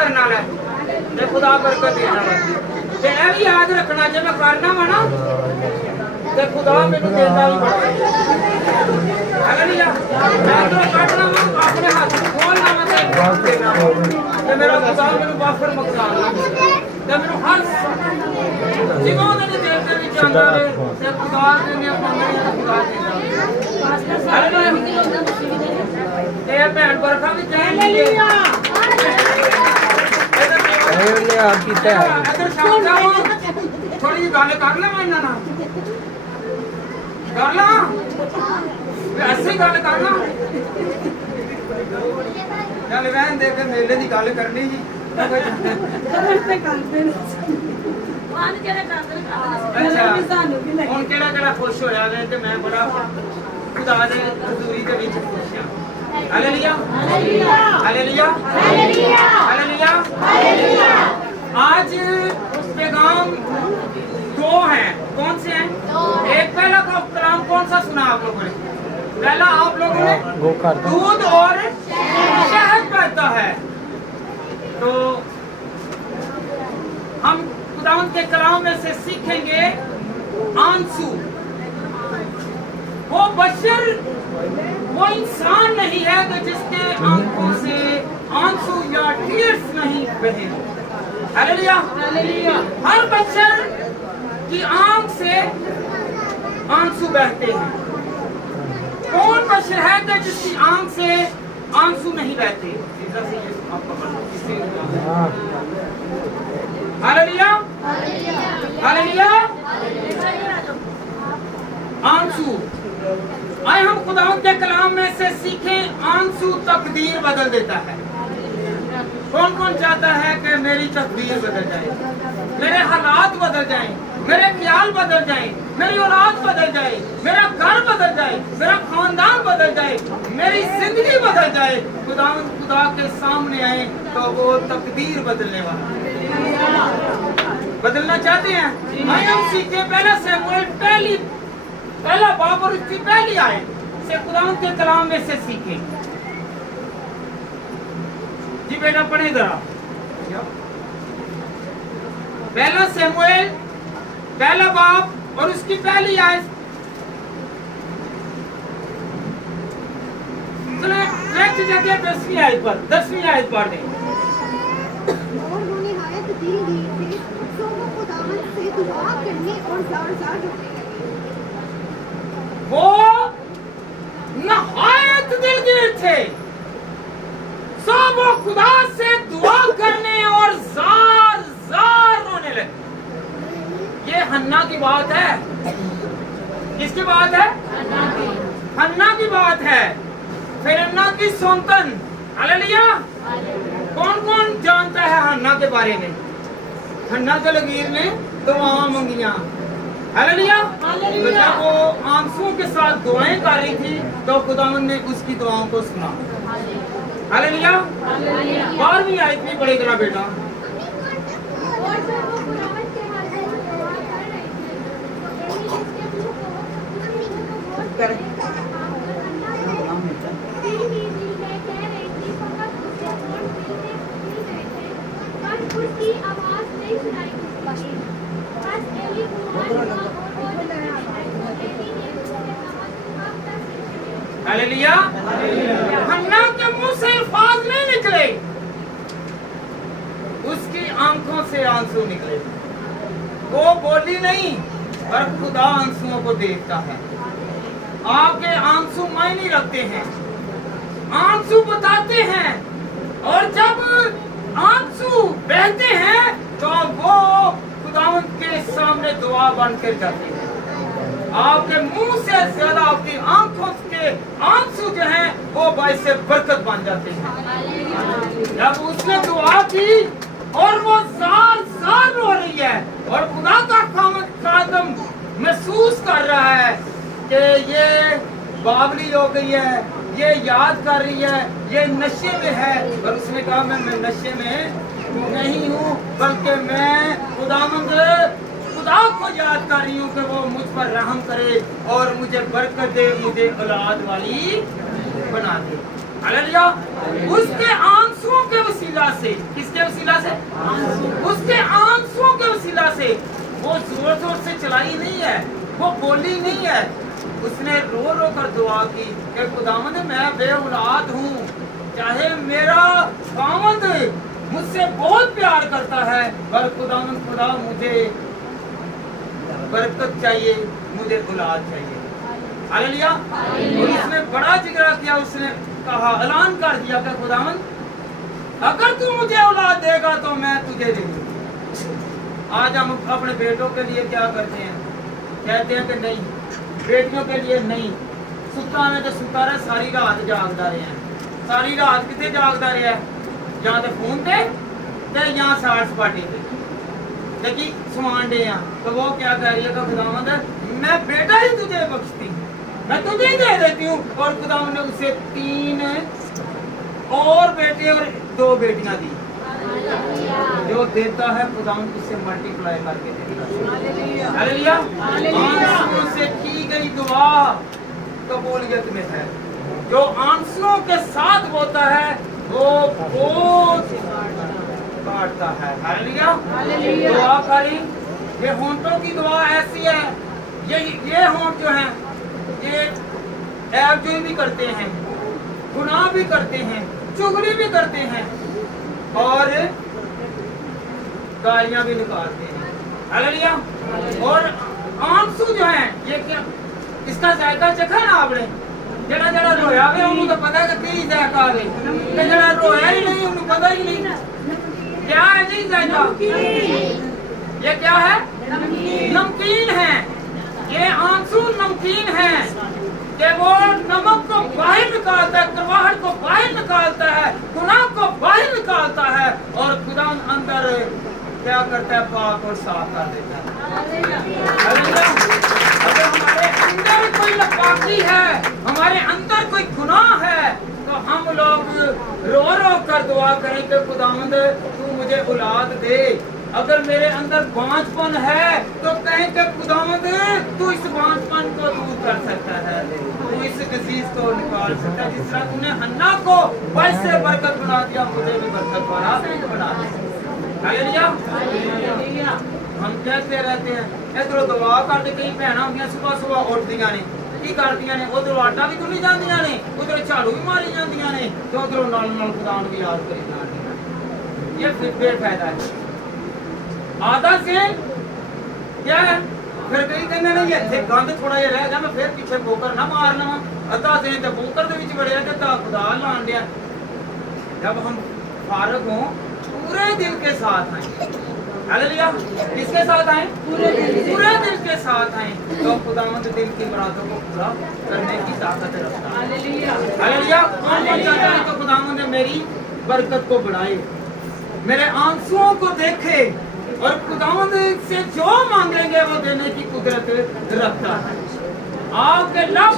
करना है ते खुदा बरकत देना है ते ए भी याद रखना जे मैं करना वा ना ते खुदा मेनू देता भी बड़ा हालेलुया मैं तो करना वा अपने हाथ खोलना वा ते मेरा खुदा मेनू वाफर मकसान ते मेनू हर जीवन दे देवते भी जांदा है ते खुदा ने मंगने खुदा देना हालेलुया ते भैन बरखा भी हालेलुया हालेलुया कीता है अगर शाम जाओ थोड़ी गल कर ले मैं इन्हां नाल कर ला ऐसे गल करना चल वहन दे के मेले दी गल करनी जी ਹੁਣ ਕਿਹੜਾ ਖੁਸ਼ ਹੋਇਆ ਵੇ ਤੇ ਮੈਂ ਬੜਾ ਖੁਦਾ ਦੇ ਹਜ਼ੂਰੀ ਦੇ ਵਿੱਚ ਖੁਸ਼ ਹਾਂ hallelujah hallelujah hallelujah hallelujah hallelujah आज पैगाम दो हैं कौन से हैं एक पहला कलाम कौन सा सुना आप लोगों ने पहला आप लोगों ने दूध और शहद बहता है तो हम खुदावंद के कलाम में से सीखेंगे आंसू वो बशर वो इंसान नहीं है कि जिसके आंखों से आंसू या टीयर्स नहीं बहे हालेलुया हालेलुया हर बशर की आंख से आंसू बहते हैं कौन बशर है कि जिसकी आंख से आंसू नहीं बहते हालेलुया हालेलुया आंसू आए हम खुदावंद के कलाम में से सीखें आंसू तकदीर बदल देता है कौन कौन चाहता है कि मेरी तकदीर बदल जाए मेरे हालात बदल जाएं मेरे ख्याल बदल जाएं मेरी औलाद बदल जाए मेरा घर बदल जाए मेरा खानदान बदल जाए मेरी जिंदगी बदल जाए खुदावंद खुदा के सामने आए तो वो तकदीर बदलने वाला बदलना चाहते हैं आए हम सीखें पहला शमूएल पहला बाब और उसकी पहली आयत से खुदावंद के कलाम में से सीखें जी बेटा पढ़े जरा पहला शमूएल पहला बाब और उसकी पहली आयत सुने नेक्स्ट जगह 10वीं आयत पर 10वीं आयत पढ़ दें और वो निहायत दिलगीर थे तो वो खुदावंद से दुआ करने और ज़ार-ज़ार रोने लगे वो नहायत दिलगीर थे सो वो खुदा से दुआ करने और जार जार रोने लगे ये हन्ना की बात है किसकी बात है हन्ना की बात है फिर हन्ना की सौंतन हालेलुया कौन कौन जानता है हन्ना के बारे में हन्ना के लकीर ने दुआएं मांगियां हालेलुया जब वो आंसुओं के साथ दुआएं कर रही थी तो खुदावंद ने उसकी दुआओं को सुना हालेलुया 12वीं आयत भी पढ़े जरा बेटा और जब वो खुदावंद के हाथ से दुआ कर रहे थे तो एली उसके मुंह को अपनी गौर से देखा दिल में कह रही थी फकत उसे वोट मिल गए थे पर उसकी आवाज नहीं सुनाई दी बस एली हालेलुया हन्ना के मुंह से अल्फाज नहीं निकले उसकी आंखों से आंसू निकले वो बोली नहीं पर खुदा आंसुओं को देखता है आपके आंसू मायने रखते हैं आंसू बताते हैं और जब आंसू बहते हैं तो वो खुदावंद के सामने दुआ बनकर जाते हैं आपके मुंह से ज्यादा आपकी आंखों के आंसू जो हैं वो बाइस से बरकत बन जाते हैं जब उसने दुआ की और वो जार जार रो रही है और खुदा का खादम महसूस कर रहा है कि ये बावली हो गई है ये याद कर रही है ये नशे में है और उसने कहा मैं नशे में नहीं हूँ बल्कि मैं खुदावंद खुदा को याद कर रही हूँ कि वो मुझ पर रहम करे और मुझे बरकत दे मुझे औलाद वाली बना दे हालेलुया उसके आंसुओं के वसीला से किसके जोर जोर से चलाई नहीं है, वो बोली नहीं है, उसने रो रो कर दुआ की कि खुदावंद मैं बे औलाद हूँ, चाहे मेरा खामद मुझसे बहुत प्यार करता है, पर खुदावंद खुदा मुझे बरकत चाहिए, मुझे औलाद चाहिए। हालेलुया। और उसने बड़ा जिगरा किया, उसने कहा, ऐलान कर दिया कि खुदावंद अगर तू मुझे औलाद देगा तो मैं तुझे दे दूंगा। आज हम अपने बेटों के लिए क्या करते हैं, कहते हैं कि नहीं, बेटियों के लिए नहीं, सुता में तो सुता रहे, सारी रात जागता रहे हैं, सारी रात कितने जागता रहे है, या तो फोन पे ते या सैर सपाटे पे देखी समान दे हैं। तो वो क्या कह रही है कि खुदावंद मैं बेटा ही तुझे बख्शती हूँ, मैं तुझे ही दे देती हूँ। और खुदावंद ने उसे 3 और बेटे और 2 बेटियां दी। जो देता है खुदावंद उसे मल्टीप्लाई करके देता है। हालेलुया। आंसुओं से की गई दुआ कबूलियत में है। जो आंसुओं के साथ होता है वो बहुत काटता है। हालेलुया। दुआ करी, ये होंठों की दुआ ऐसी है, ये होंठ जो है ये ऐबजोई भी करते हैं, गुनाह भी करते हैं, चुगली भी करते हैं और गालियां भी निकालते हैं। हालेलुया। और आंसू जो है ये क्या, इसका जायका चखा ना आपने, जरा जरा रोया वे उन्हें तो पता है कि जायका आ गई, जरा रोया ही नहीं उन्हें पता ही नहीं क्या है जी जायका। ये क्या है, नमकीन है, ये आंसू नमकीन है कि वो नमक को बाहर निकालता है, करवाहट को बाहर निकालता है, गुनाह को बाहर निकालता है और खुदा अंदर क्या करता है, पाक और साफ कर देता है। अगर हमारे अंदर कोई नापाकी है, हमारे अंदर कोई गुनाह है, तो हम लोग रो रो कर दुआ करें कि खुदावंद तू मुझे औलाद दे। अगर मेरे अंदर बांझपन है तो कहें कि खुदावंद तू इस बांझपन को दूर कर सकता है, तू इस डिजीज को निकाल सकता है। जिस तरह तूने हन्ना को बल से बरकत बना दिया, मुझे भी बरकत बना दे। हालेलुया। हम कहते रहते हैं इधरों दुआ करते, कई भैन होंगे सुबह सुबह उठदियां ने की करदियां ने, उधरों आटा भी गुनी जांदियां ने, उधरों झाड़ू भी मारी जांदियां ने, तो उधरों नाल नाल खुदा नूं भी याद करी जांदियां ने। ये फिर बेफायदा है। आधा सेन क्या है, फिर कई कहते नहीं इत्थे गंद थोड़ा जिहा रह गया, मैं फिर पीछे बोकर ना मार लवां, अद्धा सेन ते बोकर दे विच वड़िया ते खुदा लाण दिया। जब हम फारग हों पूरे दिल के साथ आए, हालेलुया, किसके साथ आए, पूरे दिल के साथ आए, तो खुदावंद दिल की मुरादों को पूरा करने की ताकत रखता है। हालेलुया। कौन चाहता है तो खुदावंद मेरी बरकत को बढ़ाए, मेरे आंसुओं को देखे और खुदावंद से जो मांगेंगे वो देने की कुदरत रखता है। आपके लब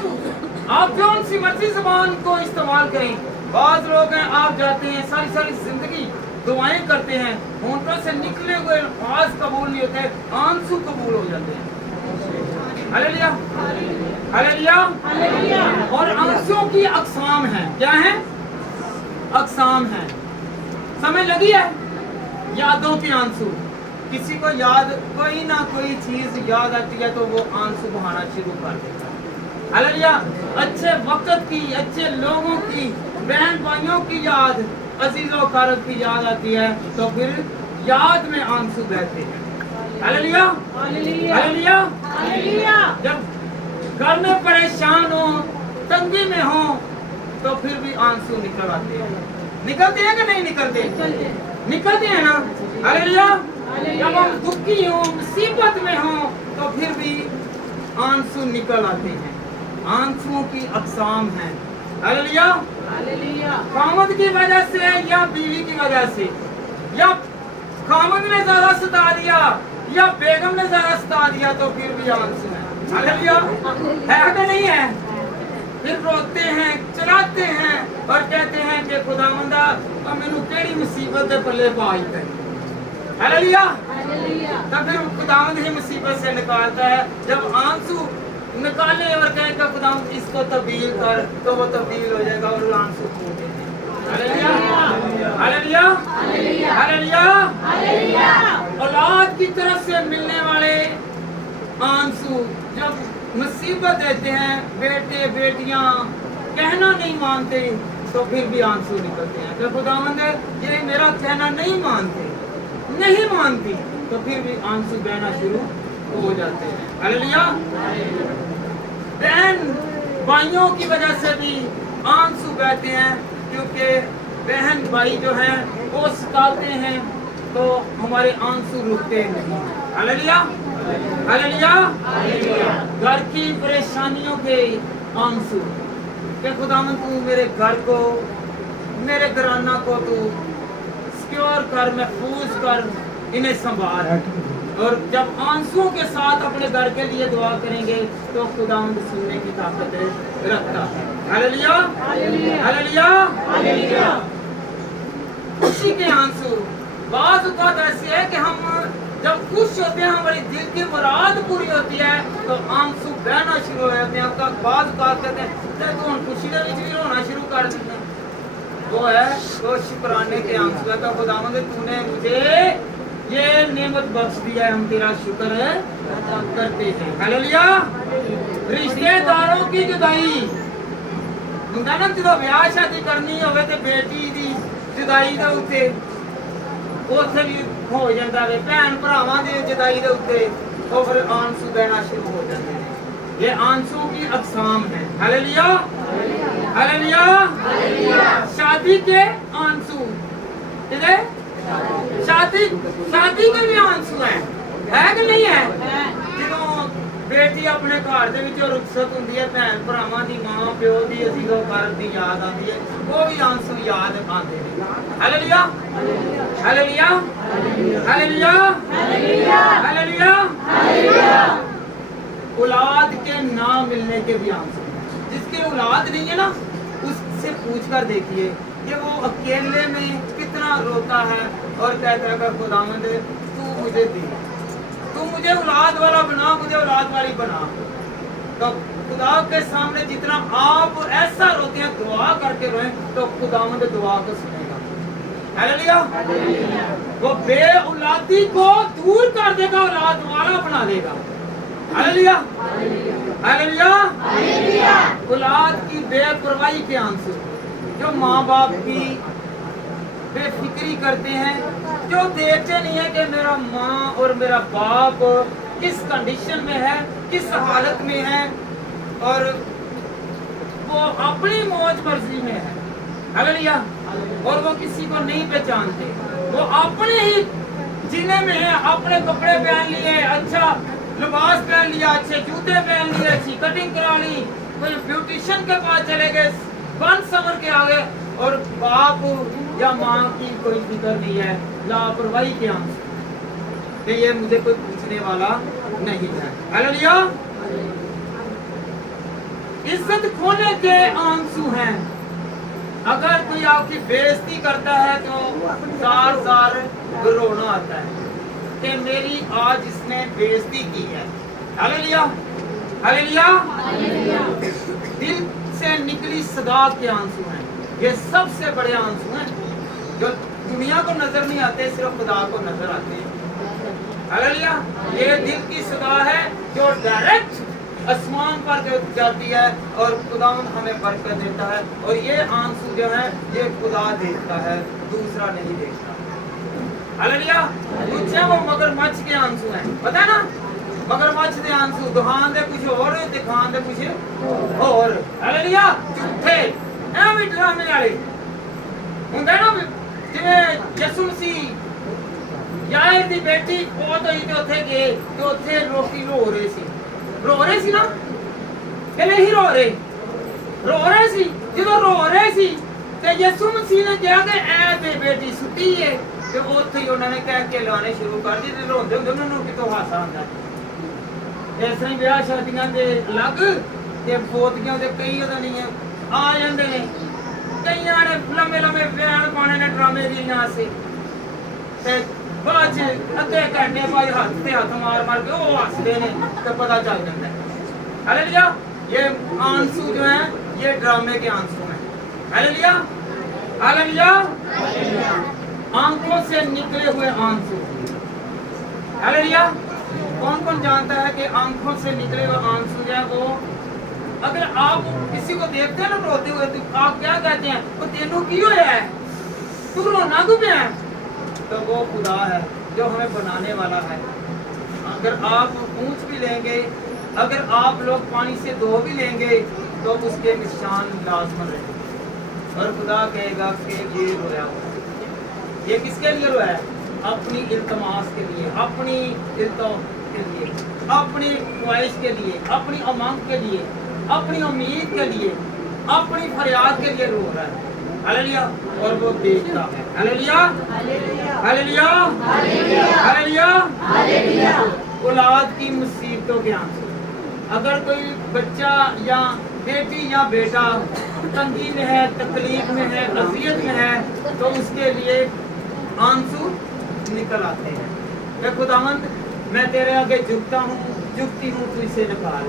आप जो सी मर्जी ज़बान को इस्तेमाल करें। बाज़ लोग हैं आप जाते हैं सारी जिंदगी दुआएं करते हैं, होंठों से निकले हुए अल्फाज कबूल नहीं होते, आंसू कबूल हो जाते हैं। हालेलुया। हालेलुया। और आंसुओं की अक़साम है, क्या है, अक़साम है। समझ लगी है, यादों के आंसू। किसी को याद कोई ना कोई चीज याद आती है तो वो आंसू बहाना शुरू कर देता है। हालेलुया। अच्छे वक्त की, अच्छे लोगों की, बहन भाइयों की याद, अजीजों कारब की याद आती है तो फिर याद में आंसू बहते हैं। हालेलुया। हालेलुया। जब घर में परेशान हो, तंगी में हो, तो फिर भी आंसू निकल आते हैं। निकलते हैं कि नहीं निकलते? निकलते हैं ना। हालेलुया। जब हम दुखी हो, मुसीबत में हो, तो फिर भी आंसू निकल आते हैं। आंसुओं की अक़साम है। हालेलुया। खामद की वजह से या बीवी की वजह से, या खामद ने ज्यादा सता दिया या बेगम ने ज्यादा सता दिया, तो फिर भी आंसू है। हालेलुया। है कि नहीं है? फिर रोते हैं, चलाते हैं और कहते हैं कि खुदावंदा मैनू केड़ी मुसीबत दे पल्ले पाई है। हालेलुया। तब फिर खुदावंद ही मुसीबत से निकालता है। जब आंसू निकाले और कहे कि खुदावंद इसको तब्दील कर, तो वो तब्दील हो जाएगा और आंसू फूटे। हालेलुया। हालेलुया। औलाद की तरफ से मिलने वाले आंसू जब मुसीबत देते हैं, बेटे बेटियां कहना नहीं मानते तो फिर भी आंसू निकलते हैं कि खुदावंद ये मेरा कहना नहीं मानती तो फिर भी आंसू बहना शुरू हो जाते हैं। हालेलुया। बहन भाइयों की वजह से भी आंसू बहते हैं, क्योंकि बहन भाई जो हैं वो सताते हैं तो हमारे आंसू रुकते नहीं। Hallelujah, hallelujah. घर की परेशानियों के आंसू कि खुदावंद तू मेरे घर को, मेरे घराना को तू सिक्योर कर, महफूज कर, इन्हें संभाल। और जब आंसुओं के साथ अपने घर के लिए दुआ करेंगे तो खुदावंद सुनने की ताकत रखता है। Hallelujah, hallelujah, hallelujah. खुशी के आंसू बात ऐसी है कि हम जब खुश होते हैं, हमारी दिल की मुराद पूरी होती है तो आंसू बहना शुरू हो जाते हैं। आपका बात कहते हैं तो खुशी के विच भी रोना शुरू कर देते हैं। वो है वो शुक्राने के आंसू है। तो खुदावंद तूने मुझे ये नेमत बख्श दिया है, हम तेरा शुक्र करते हैं। हालेलुया। रिश्तेदारों की जुदाई ਹੁੰਦਾ ਨਾ, ਜਦੋਂ ਵਿਆਹ ਸ਼ਾਦੀ ਕਰਨੀ ਹੋਵੇ ਤੇ ਬੇਟੀ ਦੀ जुदाई ਦੇ ਉੱਤੇ ਉੱਥੇ ਵੀ ਹੋ ਜਾਂਦਾ ਵੇ, ਭੈਣ ਭਰਾਵਾਂ ਦੀ जुदाई ਦੇ ਉੱਤੇ ਉਹ ਫਿਰ ਆंसू बहना शुरू हो जाते हैं। ये आंसू की अकसाम है। Hallelujah, hallelujah, hallelujah. शादी के आंसू, शादी के भी आंसू है कि नहीं है? ਜਦੋਂ बेटी अपने घर ਦੇ ਵਿੱਚ ਰੁਖਸਤ ਹੁੰਦੀ ਹੈ, ਭੈਣ ਭਰਾਵਾਂ ਦੀ, ਮਾਂ ਪਿਓ ਦੀ, ਅਜ਼ੀਜ਼ੋ ਘਰ ਦੀ ਯਾਦ ਆਉਂਦੀ ਹੈ, ਉਹ ਵੀ ਆंसू ਯਾਦ ਆਉਂਦੇ ਨੇ। Hallelujah, hallelujah, hallelujah, hallelujah, hallelujah, hallelujah. औलाद के ना मिलने के भी आंसू। जिसके औलाद नहीं है ना, उससे पूछ कर देखिए कि वो अकेले में कितना रोता है और कहता है कि खुदावंद तू मुझे दे, तू मुझे औलाद वाला बना, मुझे औलाद वाली बना। तो खुदा के सामने जितना आप ऐसा रोते हैं, दुआ करके रोए तो खुदावंद दुआ को सुनेगा। हालेलुया। वो बे औलादी को दूर कर देगा, औलाद वाला बना देगा। Hallelujah, hallelujah, hallelujah. औलाद की बेपरवाही के आंसू, जो माँ बाप की बेफिक्री करते हैं, जो देखते नहीं है कि मेरा माँ और मेरा बाप किस कंडीशन में है, किस हालत में है, और वो अपनी मौज मर्जी में है। हालेलुया। और वो किसी को नहीं पहचानते, वो अपने ही जीने में है। अपने कपड़े पहन लिए, अच्छा लिबास पहन लिया, अच्छे जूते पहन लिए, अच्छी कटिंग करा ली, कोई ब्यूटिशियन के पास चले गए, बन संवर के आ गए, और बाप या माँ की कोई फिक्र नहीं है। लापरवाही के आंसू कि ये मुझे कोई पूछने वाला नहीं है। हालेलुया। इज्जत खोने के आंसू हैं। अगर कोई आपकी बेइज्जती करता है तो जार जार रोना आता है कि मेरी आज इसने बेइज्जती की है। Hallelujah, hallelujah, hallelujah. दिल से निकली सदा के आंसू हैं। ये सबसे बड़े आंसू हैं जो दुनिया को नजर नहीं आते, सिर्फ खुदा को नजर आते हैं। हालेलुया। ये दिल की सदा है जो डायरेक्ट आसमान पर जाती है और खुदा हमें बरकत देता है। और ये आंसू जो है ये खुदा देखता है, दूसरा नहीं देखता। हालेलुया। कुछ है वो मगरमच्छ के आंसू हैं, पता है ना? मगरमच्छ के आंसू दुहान दे कुछ और, दिखान दे कुछ और। हालेलुया। झूठे ਐਵੇਂ ਡਰਾਮੇ ਵਾਲੇ ਹੁੰਦਾ ਨਾ, ਜਿਵੇਂ ਯਿਸੂ ਮਸੀਹ ਯਾਇਰ ਦੀ ਬੇਟੀ ਬਹੁਤ ਹੋਈ ਤੇ ਉੱਥੇ ਗਏ ਤੇ ਉੱਥੇ ਲੋਕੀ ਰੋ ਰਹੇ ਸੀ ਨਾ, ਕਿ ਨਹੀਂ ਰੋ ਰਹੇ ਸੀ। ਜਦੋਂ ਰੋ ਰਹੇ ਸੀ ਤੇ ਯਿਸੂ ਮਸੀਹ ਨੇ ਕਿਹਾ ਕਿ ਐ ਤੇ ਬੇਟੀ ਸੁੱਤੀ ਏ, ਤੇ ਉੱਥੇ ਹੀ ਉਹਨਾਂ ਨੇ ਕਹਿ ਕੇ ਲਾਣੇ ਸ਼ੁਰੂ ਕਰ ਦਿੱਤੇ। ਰੋਂਦੇ ਹੁੰਦੇ ਉਹਨਾਂ ਨੂੰ ਕਿਤੋਂ ਹਾਸਾ ਆਉਂਦਾ। ਇਸ ਤਰ੍ਹਾਂ ਵਿਆਹ ਸ਼ਾਦੀਆਂ ਦੇ ਅਲੱਗ ਤੇ ਫੋਤੀਆਂ ਦੇ ਕਈ ਉਹਦਾ ਨਹੀਂ ਹੈ ਆ ਜਾਂਦੇ ਨੇ, ਕਈਆਂ ਨੇ ਲੰਮੇ ਲੰਮੇ ਬਿਆਨ ਪਾਣੇ ਨੇ ਡਰਾਮੇ ਦੀ ਨਾਸੇ, ਤੇ ਬਾਅਦ ਚ ਅੱਧੇ ਘੰਟੇ ਬਾਅਦ ਹੱਥ ਤੇ ਹੱਥ ਮਾਰ ਕੇ ਉਹ ਹੱਸਦੇ ਨੇ ਤੇ ਪਤਾ ਚੱਲ ਜਾਂਦਾ ਹੈ। हालेलुया। ये आंसू जो है ये ड्रामे के आंसू हैं। Hallelujah, hallelujah. आंखों से निकले हुए आंसू। हालेलुया। कौन कौन जानता है कि आंखों से निकले हुए आंसू जो है वो, अगर आप किसी को देखते हैं ना रोते हुए तो आप क्या कहते हैं, वो तेनू की होया है, तू रोना क्यों पिया है? तो वो खुदा है जो हमें बनाने वाला है। अगर आप पूंछ भी लेंगे, अगर आप लोग पानी से धो भी लेंगे तो उसके निशान लाजमन रहेंगे। और खुदा कहेगा कि ये रोया हुआ है। ये किसके लिए रोया है? अपनी इल्तमास के लिए, अपनी इल्तम के लिए, अपनी ख्वाहिश के लिए, अपनी उमंग के लिए, अपनी उम्मीद के लिए, अपनी फरियाद के लिए रो रहा है। हालेलुया। और वो देखता है। Hallelujah, hallelujah, hallelujah. औलाद की मुसीबतों के आंसू। अगर कोई बच्चा या बेटी या बेटा तंगी में है, तकलीफ में है, अजियत में है, तो उसके लिए आंसू निकल आते हैं। मैं खुदावंद, मैं तेरे आगे झुकता हूँ, झुकती हूँ, तू इसे निकाल।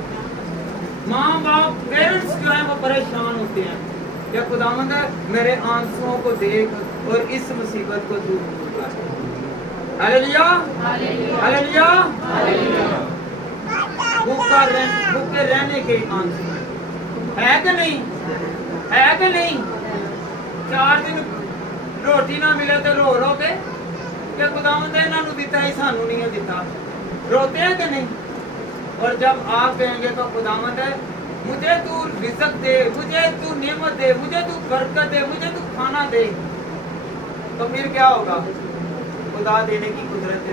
माँ बाप, पेरेंट्स जो हैं वो परेशान होते हैं। या खुदावंद मेरे आंसुओं को देख और इस मुसीबत को दूर कर। Hallelujah, hallelujah. भूखे रहने के आंसू है कि नहीं? है कि नहीं? 4 दिन रोटी ना मिले तो रो रो के कि खुदावंद इन्हां नूं दिता ही सानू नहीं दिता, रोते हैं कि नहीं? और जब आप कहेंगे तो खुदावंद मुझे तू रिज़्क़ दे, मुझे तू नेमत दे, मुझे तू बरकत दे, मुझे तू खाना दे, तो फिर क्या होगा? खुदा देने की कुदरत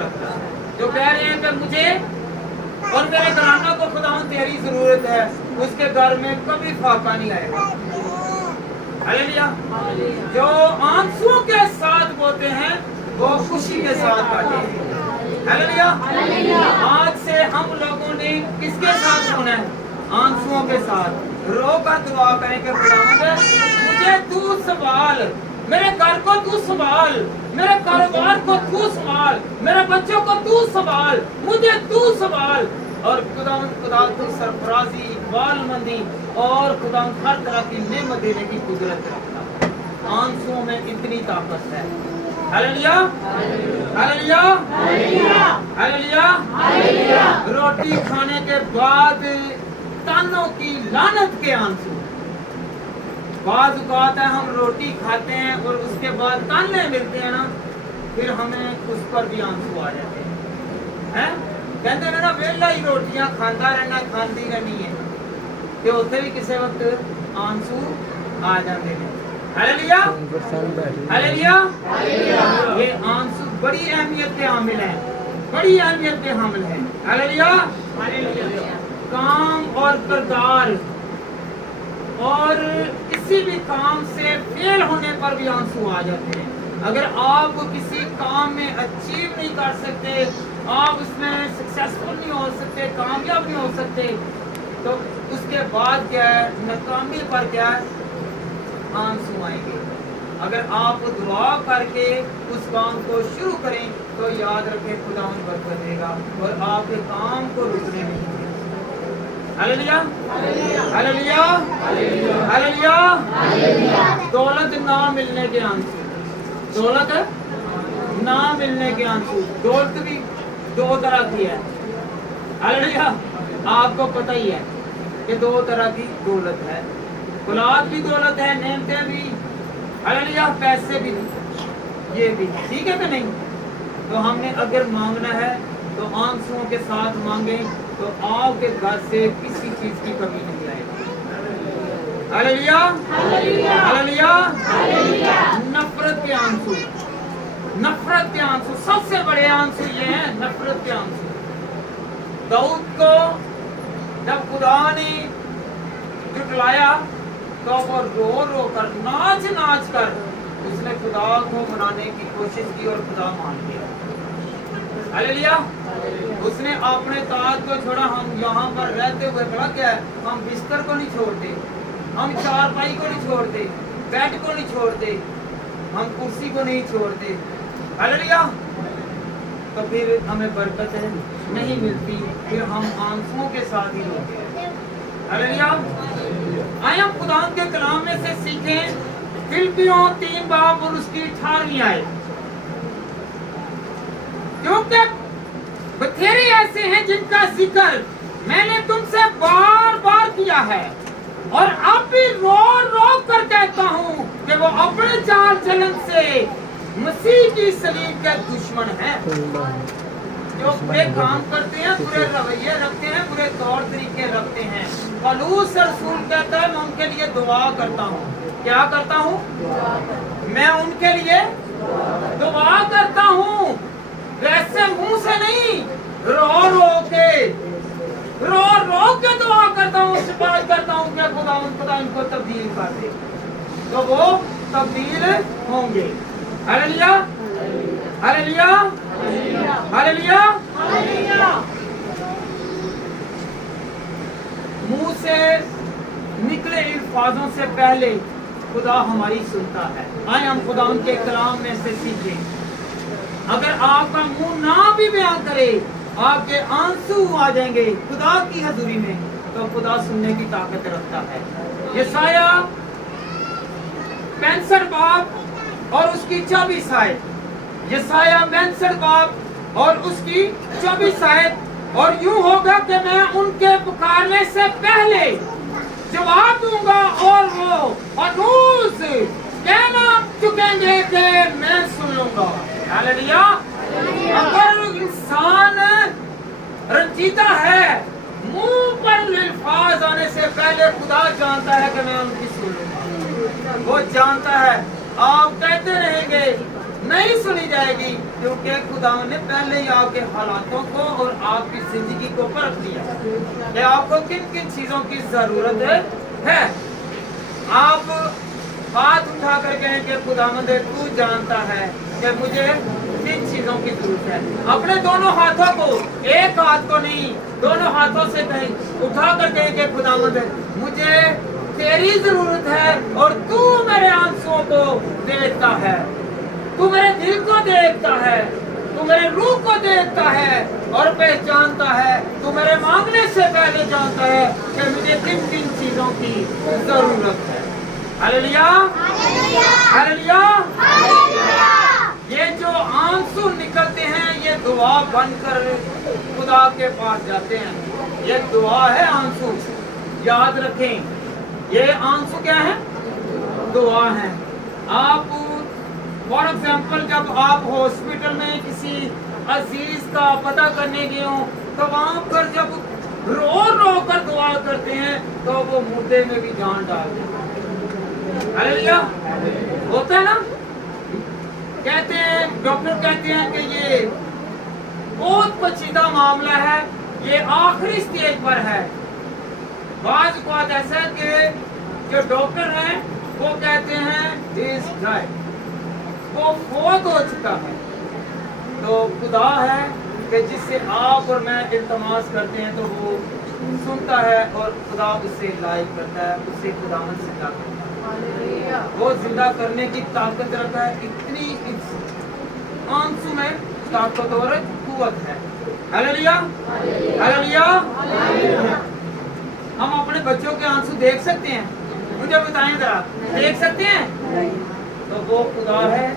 रखता है। जो कह रहे हैं कि मुझे और मेरे घराना को खुदावंद तेरी जरूरत है, उसके घर में कभी फाका नहीं आएगा। हालेलुया। जो आंसुओं के साथ बोते हैं वो खुशी के साथ काटेंगे। हालेलुया। आज से हम लोगों ने किसके साथ होना है? आंसुओं के साथ। रो कर दुआ करें कि खुदावंद मुझे तू संभाल, मेरे घर को तू संभाल, मेरे कारोबार को तू संभाल, मेरे बच्चों को तू संभाल, मुझे तू संभाल। और खुदा तू सरफराजी, वालमंदी और खुदा हर तरह की नेमत देने की कुदरत रखता है। आंसुओं में इतनी ताकत है। Hallelujah, hallelujah, hallelujah. रोटी खाने के बाद तानों की लानत के आंसू। बाज़ औक़ात है हम रोटी खाते हैं और उसके बाद ताने मिलते हैं ना, फिर हमें उस पर भी आंसू आ जाते हैं। कहते हैं ना वेला ही रोटियां खाता रहना, खाती रहनी है, तो उत्थे भी किसी वक्त आंसू आ जाते हैं। Hallelujah, hallelujah. ये आंसू बड़ी अहमियत के हामिल है, बड़ी अहमियत के हामिल है। हालेलुया। काम और किरदार और किसी भी काम से फेल होने पर भी आंसू आ जाते हैं। अगर आप किसी काम में अचीव नहीं कर सकते, आप उसमें सक्सेसफुल नहीं हो सकते, कामयाब नहीं हो सकते, तो उसके बाद क्या है? नाकामी पर क्या है? आंसू आएंगे। अगर आप दुआ करके उस काम को शुरू करें तो याद रखें खुदावंद बरकत देगा और आपके काम को रुकने नहीं देगा। Hallelujah, hallelujah, hallelujah. दौलत ना मिलने के आंसू, दौलत ना मिलने के आंसू। दौलत भी 2 तरह की है। हालेलुया। आपको पता ही है कि 2 तरह की दौलत है। औलाद भी दौलत है, नेमतें भी, हालेलुया, पैसे भी, ये भी, ठीक है कि नहीं? तो हमने अगर मांगना है तो आंसुओं के साथ मांगे तो आपके घर से किसी चीज की कमी नहीं आएगी। Hallelujah, hallelujah, hallelujah. नफरत के आंसू, नफरत के आंसू, सबसे बड़े आंसू ये हैं, नफरत के आंसू। दाऊद को जब खुदा ने जुटलाया तो वो रो रो कर, नाच नाच कर उसने खुदा को मनाने की कोशिश की और खुदा मान लिया। हालेलुया। उसने अपने ताज को छोड़ा। हम यहाँ पर रहते हुए बड़ा क्या है, हम बिस्तर को नहीं छोड़ते, हम चारपाई को नहीं छोड़ते, बेड को नहीं छोड़ते, हम कुर्सी को नहीं छोड़ते। हालेलुया। तो फिर हमें बरकत नहीं मिलती, फिर हम आंसुओं के साथ ही रोते हैं। हालेलुया। आए हम खुदा के कलाम में से सीखें। फिलिप्पियों 3 बाब और उसकी 18वीं आयत। क्योंकि बथेरी जिनका जिक्र मैंने तुमसे बार बार किया है और अब भी रो रो कर कहता हूँ कि वो अपने चाल चलन से मसीह की सलीब के दुश्मन हैं, जो बुरे काम करते हैं, बुरे रवैये रखते हैं, बुरे तौर तरीके रखते हैं। पौलुस रसूल कहता है मैं उनके लिए दुआ करता हूँ। क्या करता हूँ? मैं उनके लिए दुआ करता हूँ, वैसे मुंह से नहीं, रो रो के दुआ करता हूँ, सिफारिश करता हूँ कि खुदा इनको तब्दील कर दे, तो वो तब्दील होंगे। Hallelujah, hallelujah, hallelujah. मुंह से निकले अल्फाजों से पहले खुदा हमारी सुनता है। आए हम खुदा उनके कलाम में से सीखें। अगर आपका मुंह ना भी बयान करे, आपके आंसू आ जाएंगे खुदा की हजूरी में, तो खुदा सुनने की ताकत रखता है। यशाया 65 बाब और उसकी 24 आयत, यशाया 65 बाब और उसकी 24 आयत। और यूं होगा कि मैं उनके पुकारने से पहले जवाब दूंगा और वो अनूस कहना चुकेंगे कि मैं सुन लूंगा। हालेलुया। अगर इंसान रंजीदा है, मुंह पर अल्फाज आने से पहले खुदा जानता है कि मैं उनकी सुन लूंगा। वो जानता है। आप कहते रहेंगे नहीं सुनी जाएगी, क्योंकि खुदा ने पहले ही आपके हालातों को और आपकी जिंदगी को परख लिया कि आपको किन किन चीजों की जरूरत है। आप हाथ उठा कर कहें कि खुदावंद तू जानता है कि मुझे किन चीजों की जरूरत है। अपने दोनों हाथों को, एक हाथ को नहीं, दोनों हाथों से कहें, उठा कर कहें कि खुदावंद मुझे तेरी जरूरत है और तू मेरे आंसुओं को देखता है, तू मेरे दिल को देखता है, तू मेरे रूह को देखता है और पहचानता है। तू मेरे मांगने से पहले जानता है कि मुझे किन किन चीजों की जरूरत है। Hallelujah, hallelujah. ये जो आंसू निकलते हैं ये दुआ बनकर खुदा के पास जाते हैं। ये दुआ है आंसू, याद रखें। ये आंसू क्या है? दुआ है। आप फॉर एग्जाम्पल जब आप हॉस्पिटल में किसी अजीज का पता करने गए हो, तो वहां पर जब रो रो कर दुआ करते हैं तो वो मुर्दे में भी जान डालते हैं। हालेलुया। होता है ना? कहते हैं, डॉक्टर कहते हैं कि ये बहुत पेचीदा मामला है, ये आखिरी स्टेज पर है। बात ऐसा है कि जो डॉक्टर हैं वो कहते हैं इज डाइड, वो फौत हो चुका है। तो खुदा है कि जिससे आप और मैं इल्तमास करते हैं तो वो सुनता है और खुदा उससे लाइक करता है, उससे खुदावंद जिंदा करता है। वो जिंदा करने की ताकत रखता है। इतनी आंसू में ताकत और कुव्वत है। Hallelujah, hallelujah. हम अपने बच्चों के आंसू देख सकते हैं? मुझे बताएं जरा, देख सकते हैं? तो वो खुदा है,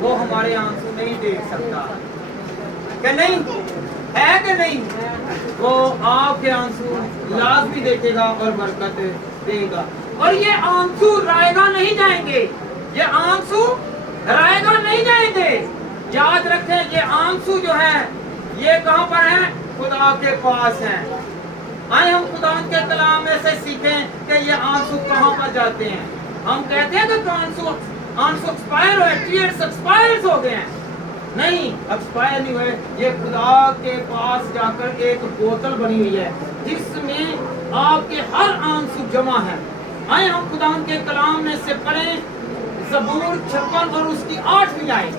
वो हमारे आंसू नहीं देख सकता कि नहीं है कि नहीं? वो आपके आंसू लाजमी देखेगा और बरकत देगा। और ये आंसू रायगा नहीं जाएंगे, ये आंसू रायगा नहीं जाएंगे। याद रखें, ये आंसू जो है ये कहां पर है? खुदा के पास है। आए हम खुदा के कलाम में से सीखें कि ये आंसू कहां पर जाते हैं। हम कहते हैं कि आंसू एक्सपायर हुए, टीयर्स एक्सपायर हो गए हैं। नहीं, एक्सपायर नहीं हुए। ये खुदा के पास जाकर एक बोतल बनी हुई है जिसमें आपके हर आंसू जमा है। आए हम खुदा के कलाम में से पढ़ें ज़बूर 56 और उसकी 8वीं आयत।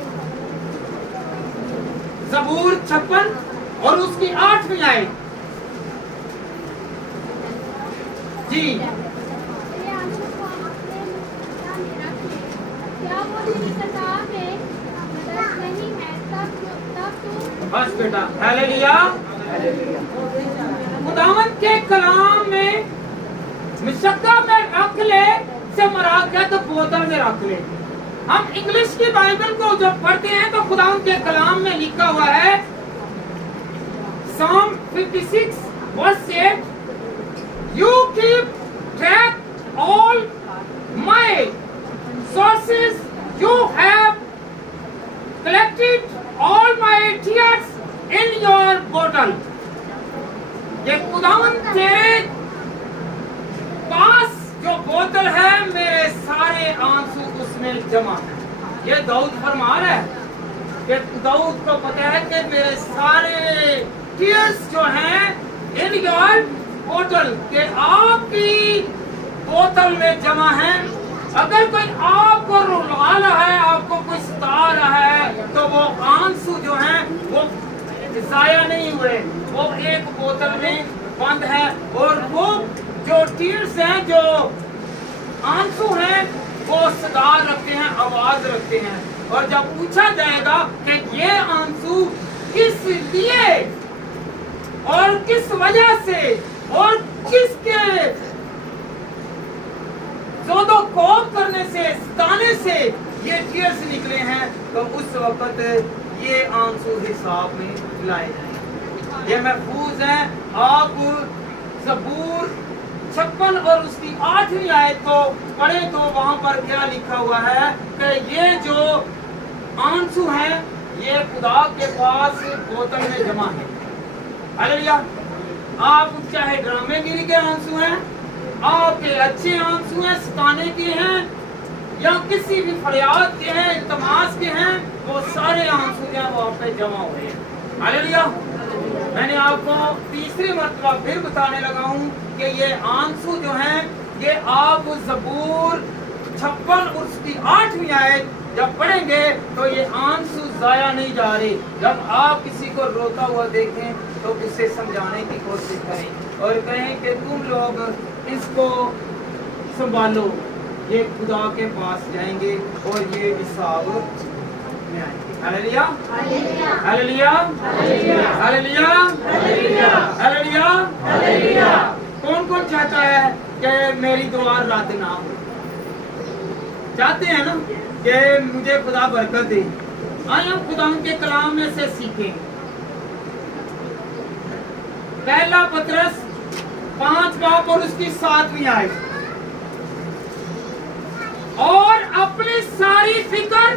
ज़बूर 56 और उसकी 8वीं आयत। जी, बस बेटा, हालेलुया। खुदावंद के कलाम में मिशक्का में रख ले से मराद क्या, तो बोतल में रख ले। हम इंग्लिश की बाइबल को जब पढ़ते हैं तो खुदावंद के कलाम में लिखा हुआ है Psalm 56 verse 8, you keep track all my sources, you have collected all my tears in your bottle. یہ خداوند تیرے پاس جو بوتل ہے میرے سارے آنسو اس میں جمع ہے. یہ داؤد فرما رہا ہے کہ داؤد کو پتہ ہے کہ میرے سارے ٹیئرز جو ہیں ان یور بوتل کہ آپ کی بوتل میں جمع ہیں. اگر کوئی آپ کو رلا رہا ہے, آپ کو کوئی ستا رہا ہے, تو وہ آنسو جو ہیں وہ ضائع نہیں ہوئے, وہ ایک بوتل میں بند ہے. اور وہ جو ٹیئرز ہیں, جو آنسو ہیں, وہ صدا رکھتے ہیں, آواز رکھتے ہیں. اور جب پوچھا جائے گا کہ یہ آنسو کس لیے اور کس وجہ سے اور کس کے زود و کوب کرنے سے, ستانے سے یہ ٹیئرز نکلے ہیں, تو اس وقت یہ آنسو حساب میں لائے جائیں. یہ محفوظ ہیں. آپ زبور 56 اور اس کی 8ویں آیت کو پڑھیں تو وہاں پر کیا لکھا ہوا ہے کہ یہ جو آنسو ہیں یہ خدا کے پاس بوتل میں جمع ہے. ہاللیلویا. آپ چاہے ڈرامے گیری کے آنسو ہیں, آپ کے اچھے آنسو ہیں, ستانے کے ہیں, یا کسی بھی فریاد کے ہیں, التماس کے ہیں, وہ سارے آنسو جو ہیں وہ آپ پہ جمع ہوئے ہیں. ہاللیلویا. میں نے آپ کو تیسری مرتبہ پھر بتانے لگا ہوں کہ یہ آنسو جو ہیں یہ آپ زبور 56 اور اس کی 8ویں آیت جب پڑھیں گے تو یہ آنسو ضائع نہیں جا رہے. جب آپ کسی کو روتا ہوا دیکھیں تو اسے سمجھانے کی کوشش کریں اور کہیں کہ تم لوگ اس کو سنبھالو, یہ خدا کے پاس جائیں گے اور یہ حساب میں آئیں گے. ہاللیلویا, ہاللیلویا, ہاللیلویا, ہاللیلویا, ہاللیلویا. کون کون چاہتا ہے کہ میری دعا رد نہ ہو؟ چاہتے ہیں نا کہ مجھے خدا برکت دے. آئیں ہم خدا کے کلام میں سے سیکھیں. پہلا پطرس 5 باب اور اس کی 7ویں آیت, اور اپنی ساری فکر